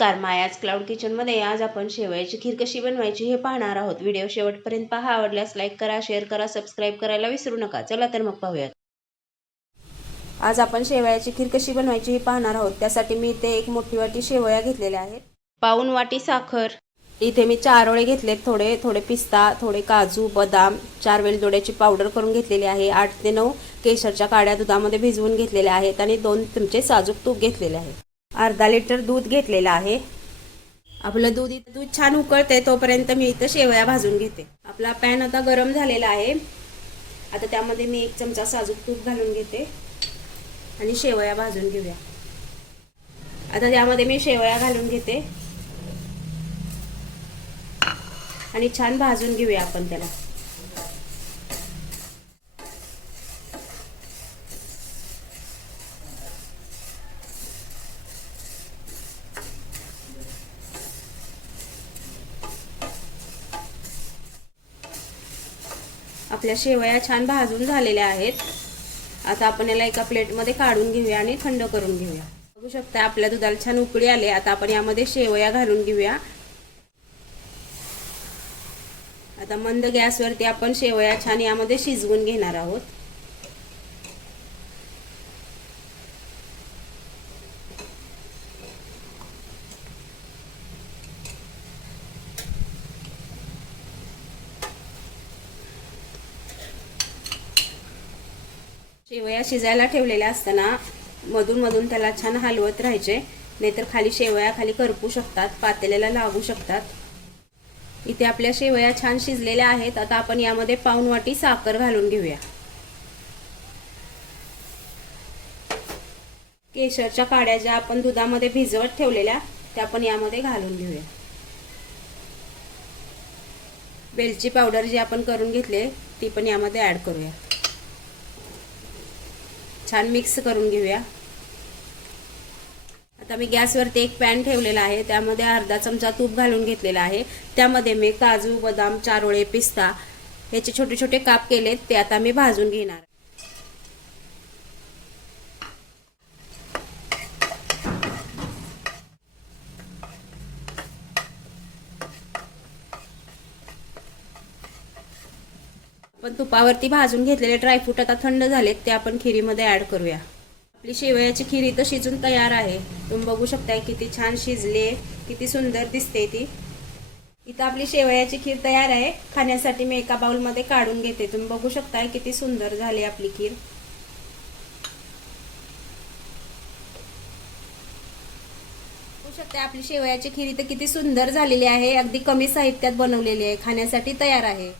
नमस्कार मायाज क्लाउड किचनमध्ये आज आपण शेवयाची खीर कशी बनवायची हे पाहणार आहोत. व्हिडिओ शेवटपर्यंत पहा आवडल्यास लाईक करा शेअर करा सबस्क्राईब करायला विसरू नका. चला तर मग पाहूयात. आज आपण शेवयाची खीर कशी बनवायची हे पाहणार आहोत. त्यासाठी मी इथे एक मोठी वाटी शेवया घेतलेल्या आहेत. पाऊन वाटी साखर. इथे मी चारोळे घेतलेत. थोडे थोडे पिस्ता थोडे काजू बदाम चार वेलदोड्याची पावडर करून घेतलेली आहे. आठ ते नऊ केशरच्या काड्या दुधामध्ये भिजवून घेतलेल्या आहेत आणि दोन चमचे साजूक तूप घेतलेले आहे. अर्धा लिटर दूध घेतलेलं आहे. आपलं दूध इथं दूध छान उकळते तोपर्यंत मी इथं शेवया भाजून घेते. आपला पॅन आता गरम झालेला आहे. आता त्यामध्ये मी एक चमचा साजूक तूप घालून घेते आणि शेवया भाजून घेऊया. आता त्यामध्ये मी शेवया घालून घेते. आणि छान भाजून घेऊया आपण त्याला. आपल्या शेवया छान भाजून झालेल्या आहेत. आता आपण याला एका प्लेटमध्ये काढून घेऊया आणि थंड करून घेऊया. बघू शकता आपल्या दुधाला छान उकळी आले आता आपण यामध्ये शेवया घालून घेऊया. आता मंद गॅसवरती आपण शेवया छान यामध्ये शिजवून घेणार आहोत. शेवया शिजायला ठेवलेल्या असताना मधून मधून त्याला छान हलवत राहायचे. नाहीतर खाली शेवया खाली करपू शकतात पातेल्याला लागू शकतात. इथे आपल्या शेवया छान शिजलेल्या आहेत. आता आपण यामध्ये पाऊन वाटी साखर घालून घेऊया. केशरच्या काड्या ज्या आपण दुधामध्ये भिजवत ठेवलेल्या त्या आपण यामध्ये घालून घेऊया. वेलची पावडर जी आपण करून घेतले ती पण यामध्ये ॲड करूया. छान मिक्स करून घेऊया. आता मी गॅसवरती एक पॅन ठेवलेला आहे. त्यामध्ये अर्धा चमचा तूप घालून घेतलेला आहे. त्यामध्ये मी काजू बदाम चारोळे पिस्ता ह्याचे छोटे छोटे काप केलेत. ते आता मी भाजून घेणार. आपण तुपावरती भाजून घेतलेले ड्रायफ्रूट आता थंड झालेत ते आपण खिरीमध्ये ॲड करूया. आपली शेवयाची खिरी तर शिजून तयार आहे. तुम्ही बघू शकताय किती छान शिजले किती सुंदर दिसते ती. इथं आपली शेवयाची खीर तयार आहे. खाण्यासाठी मी एका बाउलमध्ये काढून घेते. तुम्ही बघू शकताय किती सुंदर झाली आपली खीर. बघू शकताय आपली शेवयाची खिरी तर किती सुंदर झालेली आहे. अगदी कमी साहित्यात बनवलेली आहे. खाण्यासाठी तयार आहे.